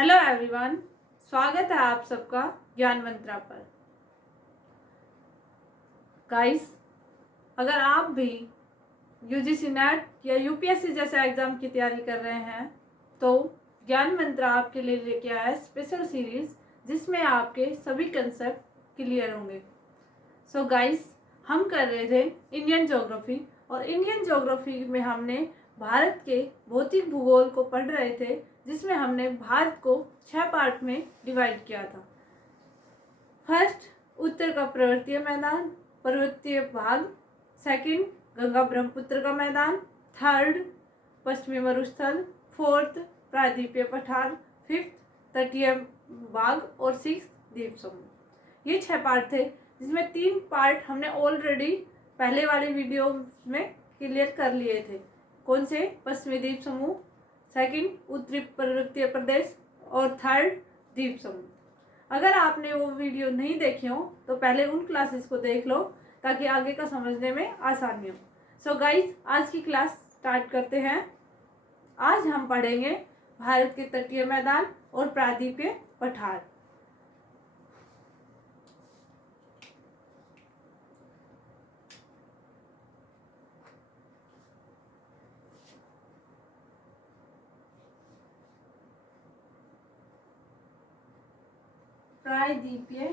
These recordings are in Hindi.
हेलो एवरीवन, स्वागत है आप सबका ज्ञान मंत्रा पर। गाइस, अगर आप भी यूजीसी नेट या यूपीएससी जैसे एग्जाम की तैयारी कर रहे हैं तो ज्ञान मंत्रा आपके लिए लेके आया है स्पेशल सीरीज जिसमें आपके सभी कंसेप्ट क्लियर होंगे। सो गाइस, हम कर रहे थे इंडियन ज्योग्राफी और इंडियन ज्योग्राफी में हमने भारत के भौतिक भूगोल को पढ़ रहे थे जिसमें हमने भारत को 6 पार्ट में डिवाइड किया था। फर्स्ट, उत्तर का पर्वतीय भाग। सेकंड, गंगा ब्रह्मपुत्र का मैदान। थर्ड, पश्चिमी मरुस्थल। फोर्थ, प्रायद्वीपीय पठार। फिफ्थ, तटीय भाग। और सिक्स, द्वीप समूह। ये 6 पार्ट थे जिसमें 3 पार्ट हमने ऑलरेडी पहले वाले वीडियो में क्लियर कर लिए थे। कौन से? पश्चिमी द्वीप समूह, सेकंड उत्तरी पर्वतीय प्रदेश और थर्ड द्वीप समूह। अगर आपने वो वीडियो नहीं देखे हो तो पहले उन क्लासेस को देख लो ताकि आगे का समझने में आसानी हो। सो गाइज, आज की क्लास स्टार्ट करते हैं। आज हम पढ़ेंगे भारत के तटीय मैदान और प्रायद्वीपीय पठार। प्रायद्वीपीय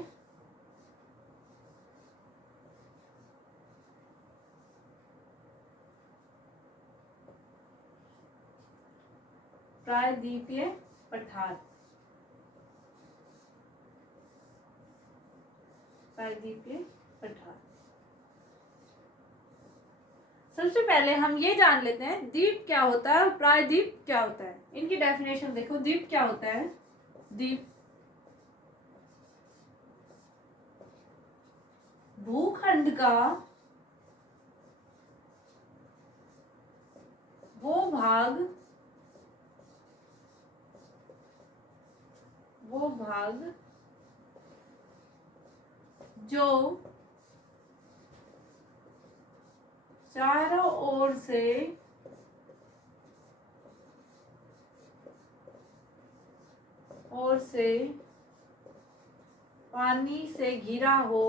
प्रायद्वीपीय पठार। प्रायद्वीपीय पठार। सबसे पहले हम ये जान लेते हैं द्वीप क्या होता है और प्रायद्वीप क्या होता है। इनकी डेफिनेशन देखो। द्वीप क्या होता है? द्वीप भूखंड का वो भाग जो चारों ओर से पानी से घिरा हो,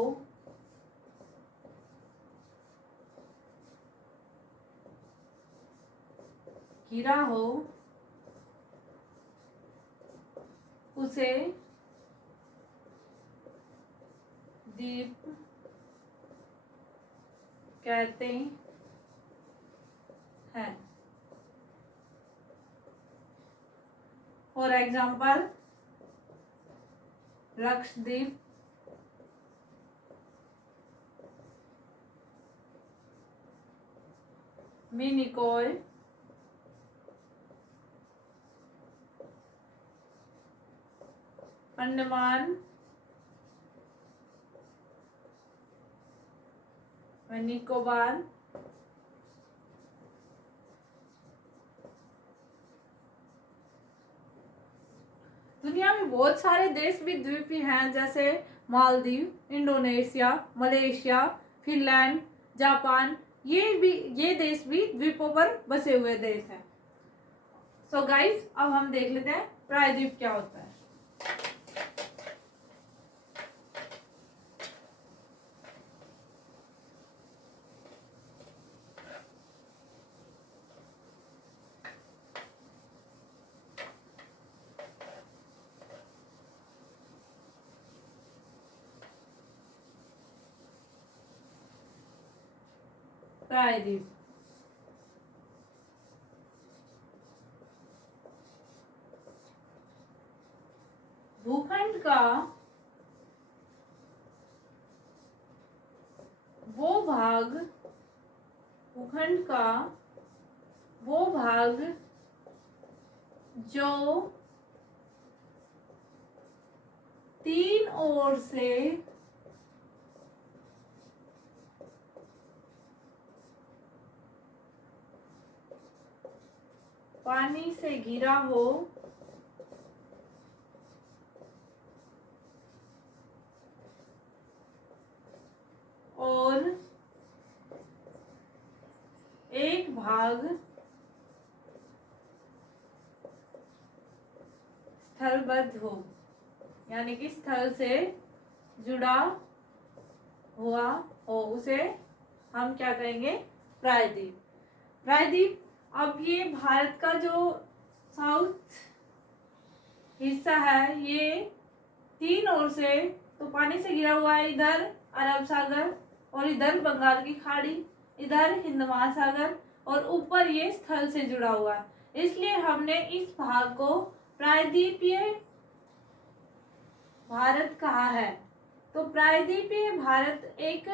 उसे द्वीप कहते हैं। फॉर एग्जाम्पल, लक्षद्वीप, मिनिकॉय, अंडमान व निकोबार, दुनिया में बहुत सारे देश भी द्वीपीय हैं जैसे Maldives, Indonesia, Malaysia, Finland, Japan. ये देश भी द्वीपों पर बसे हुए देश हैं। सो गाइस, अब हम देख लेते हैं प्रायद्वीप क्या होता है। प्रायद्वीप भूखंड का वो भाग जो तीन ओर से पानी से घिरा हो और एक भाग स्थल स्थलबद्ध हो, यानी कि स्थल से जुड़ा हुआ हो, उसे हम क्या कहेंगे? प्रायद्वीप। प्रायद्वीप, अब ये भारत का जो साउथ हिस्सा है, ये तीन ओर से तो पानी से घिरा हुआ है। इधर अरब सागर और इधर बंगाल की खाड़ी, इधर हिंद महासागर और ऊपर ये स्थल से जुड़ा हुआ है। इसलिए हमने इस भाग को प्रायद्वीपीय भारत कहा है। तो प्रायद्वीपीय भारत एक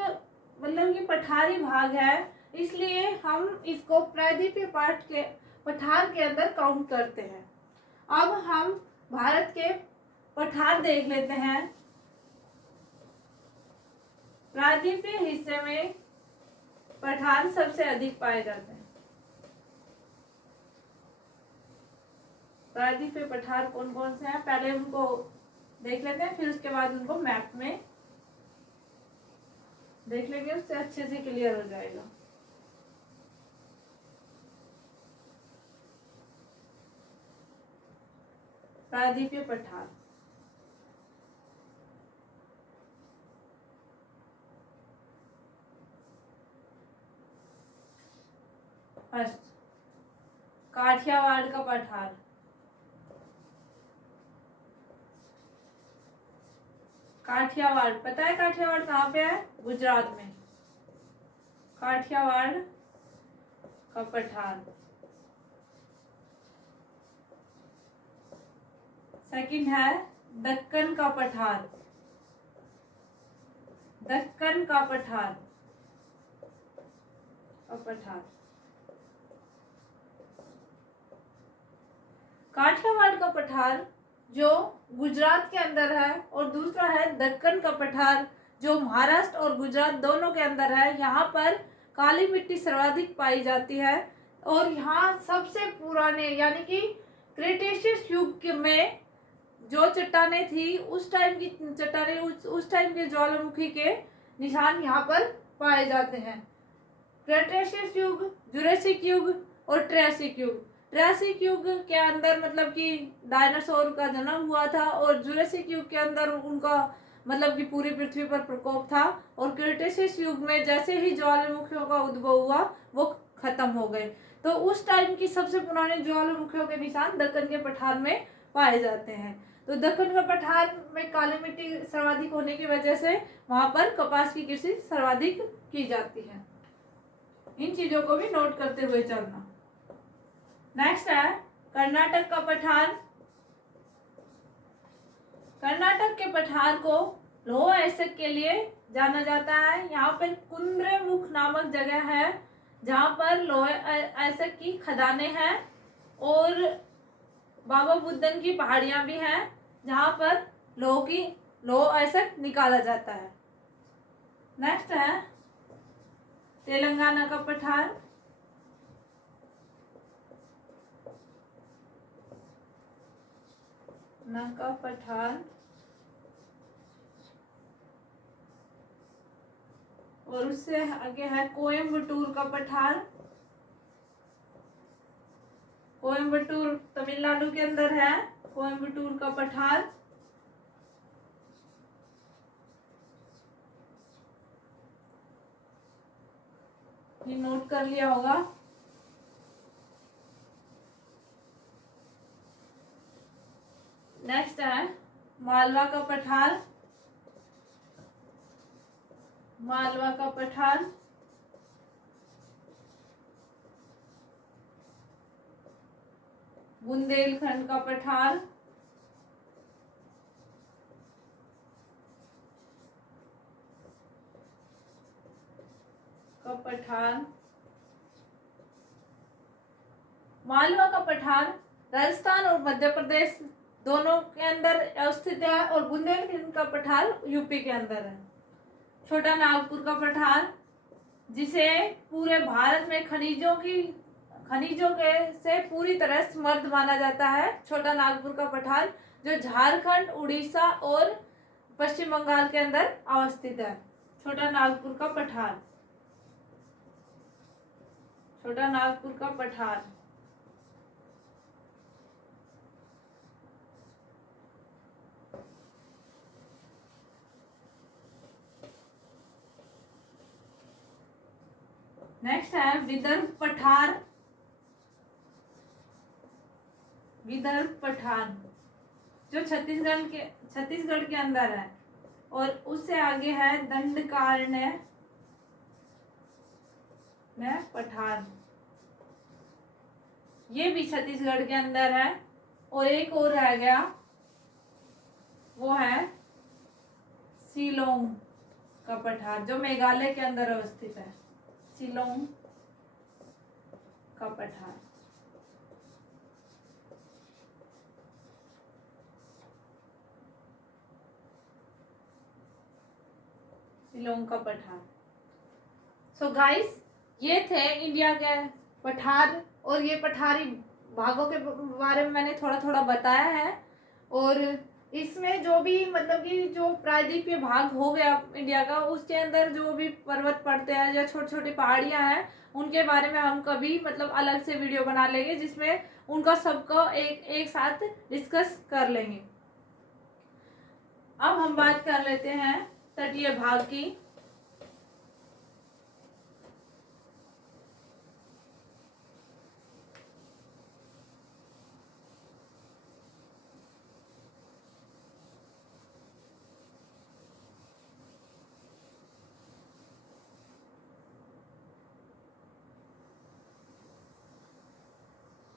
मतलब कि पठारी भाग है, इसलिए हम इसको प्रायद्वीपीय पठार के अंदर काउंट करते हैं। अब हम भारत के पठार देख लेते हैं। प्रायद्वीपीय हिस्से में पठार सबसे अधिक पाए जाते हैं। प्रायद्वीपीय पठार कौन कौन से हैं, पहले उनको देख लेते हैं, फिर उसके बाद उनको मैप में देख लेंगे, उससे अच्छे से क्लियर हो जाएगा। प्रायद्वीपीय पठार, फर्स्ट काठियावाड़ का पठार। काठियावाड़, पता है काठियावाड़ कहाँ पे है? गुजरात में। काठियावाड़ का पठार। सेकंड है दक्कन का पठार। दक्कन का पठार काठियावाड़ का पठार जो गुजरात के अंदर है, और दूसरा है दक्कन का पठार जो महाराष्ट्र और गुजरात दोनों के अंदर है। यहाँ पर काली मिट्टी सर्वाधिक पाई जाती है, और यहाँ सबसे पुराने यानी कि क्रेटेशियस युग में जो चट्टानें थी, उस टाइम की चट्टानें, उस टाइम के ज्वालामुखी के निशान यहाँ पर पाए जाते हैं। क्रेटेशियस युग, जुरासिक युग और ट्रायसिक युग। ट्रायसिक युग के अंदर मतलब कि डायनासोर का जन्म हुआ था, और जुरासिक युग के अंदर उनका मतलब कि पूरी पृथ्वी पर प्रकोप था, और क्रेटेशियस युग में जैसे ही ज्वालामुखियों का उद्भव हुआ वो खत्म हो गए। तो उस टाइम की सबसे पुराने ज्वालामुखियों के निशान दक्कन के पठार में पाए जाते हैं। तो दक्कन का पठार में काली मिट्टी सर्वाधिक होने की वजह से वहां पर कपास की कृषि सर्वाधिक की जाती है। इन चीजों को भी नोट करते हुए चलना। नेक्स्ट है कर्नाटक का पठार। कर्नाटक के पठार को लौह अयस्क के लिए जाना जाता है। यहाँ पर कुंद्रेमुख नामक जगह है जहाँ पर लौह अयस्क की खदानें हैं, और बाबा बुदन की पहाड़ियां भी हैं जहाँ पर लौह अयस्क निकाला जाता है। नेक्स्ट है तेलंगाना का पठार। का पठार और उससे आगे है कोयम्बटूर का पठार। कोयम्बटूर तमिलनाडु के अंदर है, कोयम्बटूर का पठार। ये नोट कर लिया होगा। नेक्स्ट है मालवा का पठार। मालवा का पठार बुंदेलखंड का पठार मालवा का पठार राजस्थान और मध्य प्रदेश दोनों के अंदर अवस्थित है, और बुंदेलखंड का पठार यूपी के अंदर है। छोटा नागपुर का पठार जिसे पूरे भारत में खनिजों के से पूरी तरह समृद्ध माना जाता है। छोटा नागपुर का पठार जो झारखंड, उड़ीसा और पश्चिम बंगाल के अंदर अवस्थित है। छोटा नागपुर का पठार। छोटा नागपुर का पठार नेक्स्ट है विदर्भ पठार। विदर्भ पठार जो छत्तीसगढ़ के अंदर है, और उससे आगे है दंडकारण्य पठार, ये भी छत्तीसगढ़ के अंदर है। और एक और रह गया, वो है शिलोंग का पठार जो मेघालय के अंदर अवस्थित है। शिलोंग का पठार। शिलोंग का पठार। सो गाइस, ये थे इंडिया के पठार, और ये पठारी भागों के बारे में मैंने थोड़ा थोड़ा बताया है। और इसमें जो भी मतलब कि जो प्रायद्वीपीय भाग हो गया इंडिया का, उसके अंदर जो भी पर्वत पड़ते हैं या छोटी छोटी पहाड़ियां हैं, उनके बारे में हम कभी मतलब अलग से वीडियो बना लेंगे, जिसमें उनका सबको एक साथ डिस्कस कर लेंगे। अब हम बात कर लेते हैं तटीय भाग की।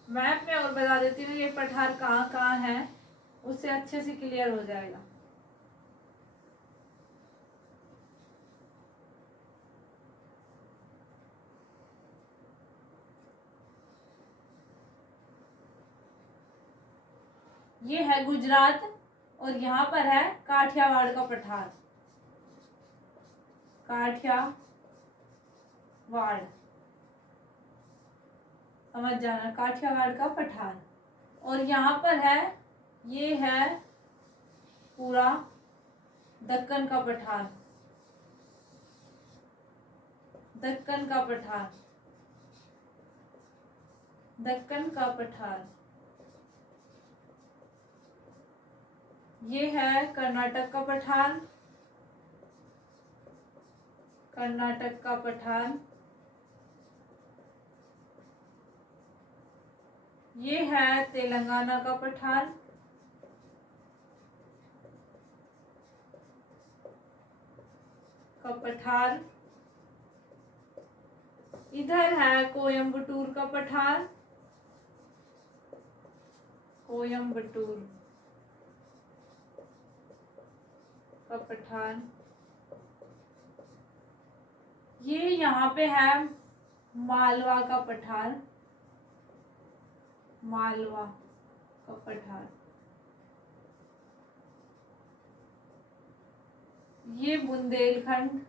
मैप में और बता देती हूँ ये पठार कहाँ कहाँ है, उससे अच्छे से क्लियर हो जाएगा। ये है गुजरात, और यहाँ पर है काठियावाड़ का पठार। काठियावाड़ समझ जाना, काठियावाड़ का पठार। और यहाँ पर है, ये है पूरा दक्कन का पठार। दक्कन का पठार। दक्कन का पठार। ये है कर्नाटक का पठार। कर्नाटक का पठार। ये है तेलंगाना का पठार। पठार। इधर है कोयम्बटूर का पठार। कोयम्बटूर का पठार। ये यहाँ पे है मालवा का पठार। मालवा का पठार। ये बुंदेलखंड,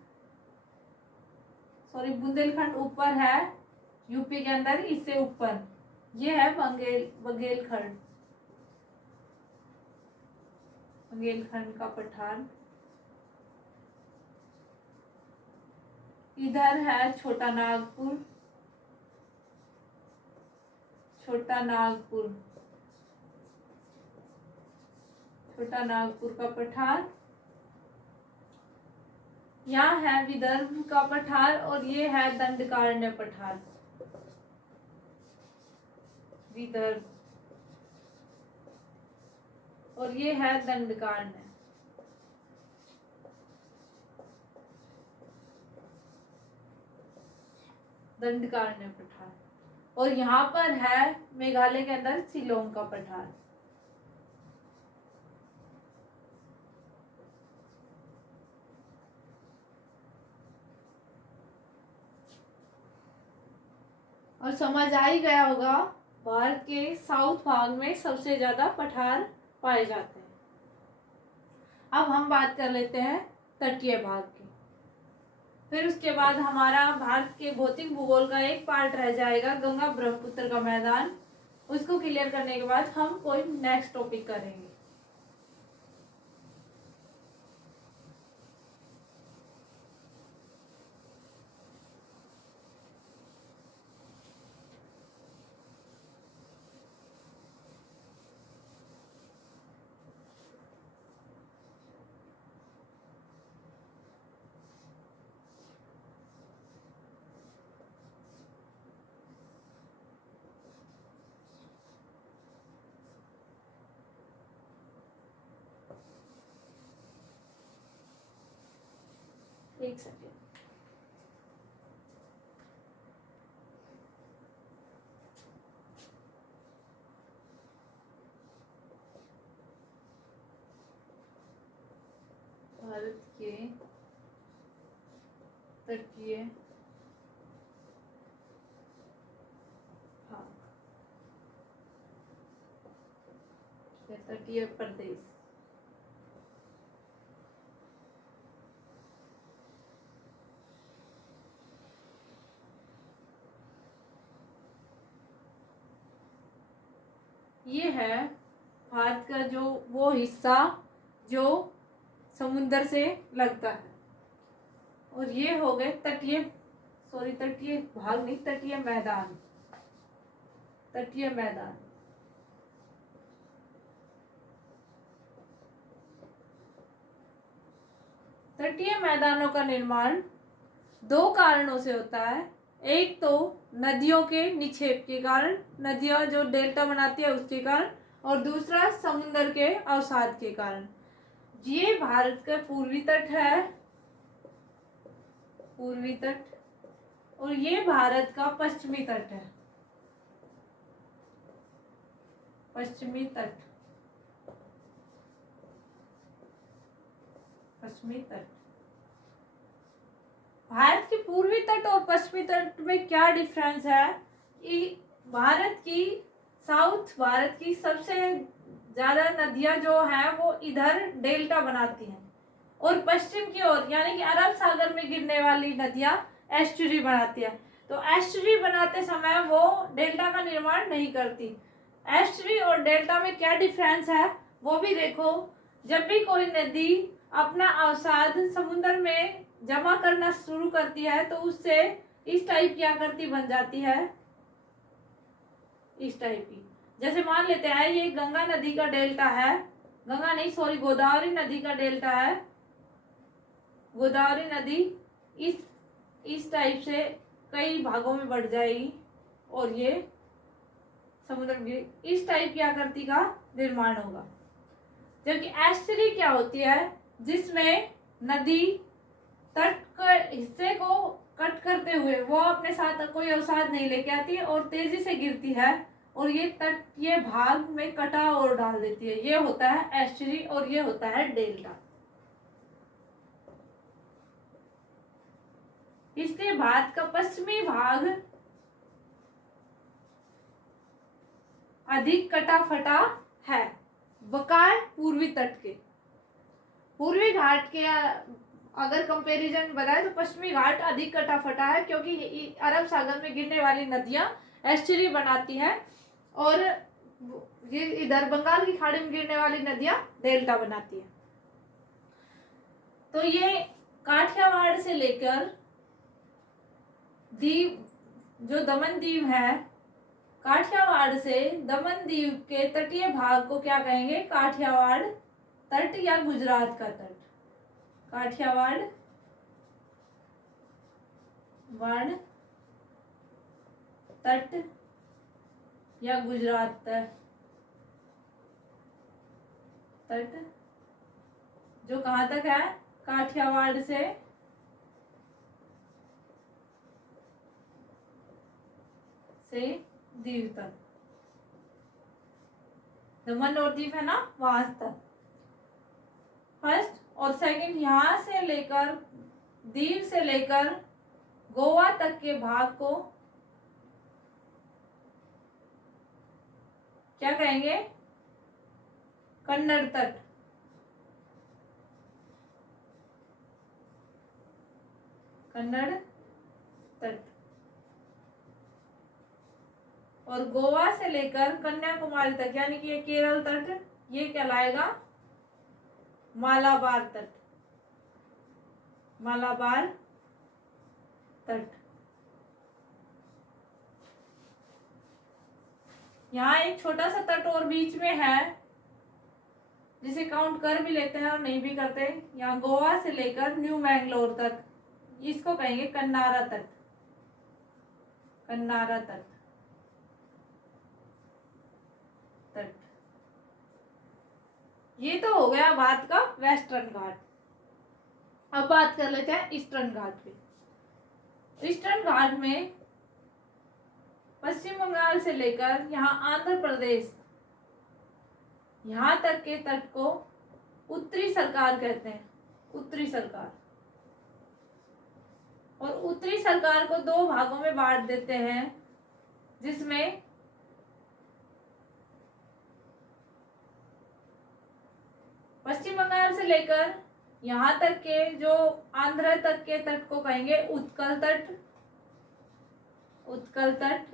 सॉरी बुंदेलखंड ऊपर है यूपी के अंदर, इससे ऊपर ये है बघेलखंड। बघेलखंड का पठार। इधर है छोटा नागपुर। छोटा नागपुर। छोटा नागपुर का पठार। यहाँ है विदर्भ का पठार, और ये है दंडकारण्य पठार। विदर्भ, और ये है दंडकारण्य। दंडकारण्य पठार। और यहाँ पर है मेघालय के अंदर शिलोंग का पठार। और समझ आ ही गया होगा, भारत के साउथ भाग में सबसे ज्यादा पठार पाए जाते हैं। अब हम बात कर लेते हैं तटीय भाग की। फिर उसके बाद हमारा भारत के भौतिक भूगोल का एक पार्ट रह जाएगा, गंगा ब्रह्मपुत्र का मैदान। उसको क्लियर करने के बाद हम कोई नेक्स्ट टॉपिक करेंगे। एक सेकेंड। भारत के तटीय भाग या तटीय प्रदेश। ये है भारत का जो वो हिस्सा जो समुद्र से लगता है, और ये हो गए तटीय तटीय भाग नहीं, तटीय मैदान। तटीय मैदान तटीय मैदानों का निर्माण दो कारणों से होता है। एक तो नदियों के निक्षेप के कारण, नदियां जो डेल्टा बनाती है उसके कारण, और दूसरा समुद्र के अवसाद के कारण। ये भारत का पूर्वी तट है, पूर्वी तट, और ये भारत का पश्चिमी तट है, पश्चिमी तट, पश्चिमी तट। भारत के पूर्वी तट और पश्चिमी तट में क्या डिफरेंस है कि भारत की सबसे ज्यादा नदियां जो हैं वो इधर डेल्टा बनाती हैं, और पश्चिम की ओर यानी कि अरब सागर में गिरने वाली नदियां एस्चुरी बनाती है। तो एस्चुरी बनाते समय वो डेल्टा का निर्माण नहीं करती। एस्चुरी और डेल्टा में क्या डिफरेंस है वो भी देखो। जब भी कोई नदी अपना अवसाद समुद्र में जमा करना शुरू करती है तो उससे इस टाइप की आकृति बन जाती है, इस टाइप की। जैसे मान लेते हैं ये गंगा नदी का डेल्टा है, गंगा नहीं सॉरी गोदावरी नदी का डेल्टा है। गोदावरी नदी इस टाइप से कई भागों में बढ़ जाएगी और ये समुद्र में इस टाइप की आकृति का निर्माण होगा। जबकि एस्चुरी क्या होती है, जिसमें नदी तट के हिस्से को कट करते हुए वो अपने साथ कोई अवसाद नहीं लेके आती है और तेजी से गिरती है, और ये तटीय भाग में कटाव और डाल देती है। ये होता है एस्चुरी और ये होता है डेल्टा। इसलिए भारत का पश्चिमी भाग अधिक कटा फटा है बकाए पूर्वी तट के। पूर्वी घाट के अगर कंपैरिजन बनाए तो पश्चिमी घाट अधिक कटा फटा है, क्योंकि अरब सागर में गिरने वाली नदियां एस्चुरी बनाती हैं और ये इधर बंगाल की खाड़ी में गिरने वाली नदियां डेल्टा बनाती हैं। तो ये काठियावाड़ से लेकर दीव, जो दमन दीव है, काठियावाड़ से दमन दीव के तटीय भाग को क्या कहेंगे, काठियावाड़ तट या गुजरात का तट। काठियावाड़ तट या गुजरात तट जो कहां तक है, काठियावाड़ से दीव तक। दमन और दीव है ना, वहां तक फर्स्ट, और सेकंड यहां से लेकर दीव से लेकर गोवा तक के भाग को क्या कहेंगे, कन्नड़ तट। कन्नड़ तट। और गोवा से लेकर कन्याकुमारी तक यानी कि ये केरल तट, ये कहलाएगा मालाबार तट। मालाबार तट। यहाँ एक छोटा सा तट और बीच में है जिसे काउंट कर भी लेते हैं और नहीं भी करते। यहाँ गोवा से लेकर न्यू मैंगलोर तक, इसको कहेंगे कन्नारा तट। कन्नारा तट। तट ये तो हो गया भारत का वेस्टर्न घाट। अब बात कर लेते हैं ईस्टर्न घाट पे। ईस्टर्न घाट में पश्चिम बंगाल से लेकर यहाँ आंध्र प्रदेश यहाँ तक के तट को उत्तरी सरकार कहते हैं, उत्तरी सरकार। और उत्तरी सरकार को दो भागों में बांट देते हैं, जिसमें पश्चिम बंगाल से लेकर यहाँ तक के जो आंध्र तक के तट को कहेंगे उत्कल तट, उत्कल तट।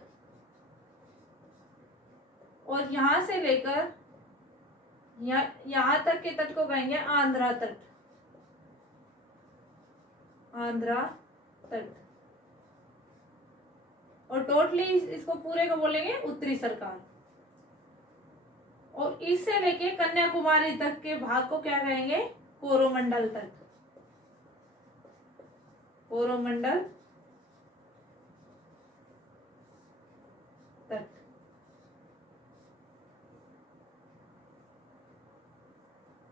और यहाँ से लेकर यहाँ तक के तट को कहेंगे आंध्रा तट, आंध्रा तट। और टोटली इसको पूरे को बोलेंगे उत्तरी सरकार। और इससे लेके कन्याकुमारी तक के भाग को क्या कहेंगे, कोरोमंडल तट, कोरोमंडल तट।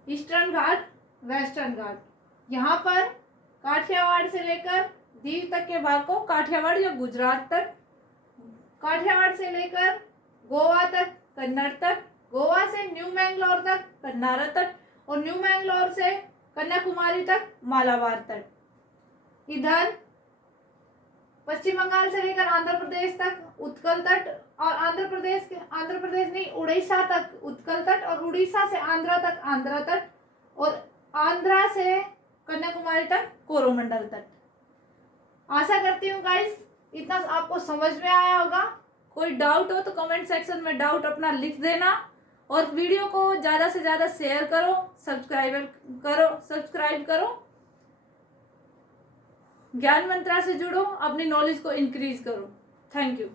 ईस्टर्न घाट, वेस्टर्न घाट, यहाँ पर काठियावाड़ से लेकर दीव तक के भाग को काठियावाड़ या गुजरात तक, काठियावाड़ से लेकर गोवा तक कन्नड़ तक, गोवा से न्यू मैंगलोर तक कन्नारा तट, और न्यू मैंगलोर से कन्याकुमारी तक मालाबार तट। इधर पश्चिम बंगाल से लेकर आंध्र प्रदेश तक उत्कल तट, और आंध्र प्रदेश नहीं उड़ीसा तक उत्कल तट, और उड़ीसा से आंध्रा तक आंध्रा तट, और आंध्रा से कन्याकुमारी तक कोरोमंडल तट। आशा करती हूँ गाइस इतना आपको समझ में आया होगा। कोई डाउट हो तो कमेंट सेक्शन में डाउट अपना लिख देना, और वीडियो को ज़्यादा से ज़्यादा शेयर करो, सब्सक्राइब करो। ज्ञान मंत्रा से जुड़ो, अपनी नॉलेज को इंक्रीज करो। Thank you.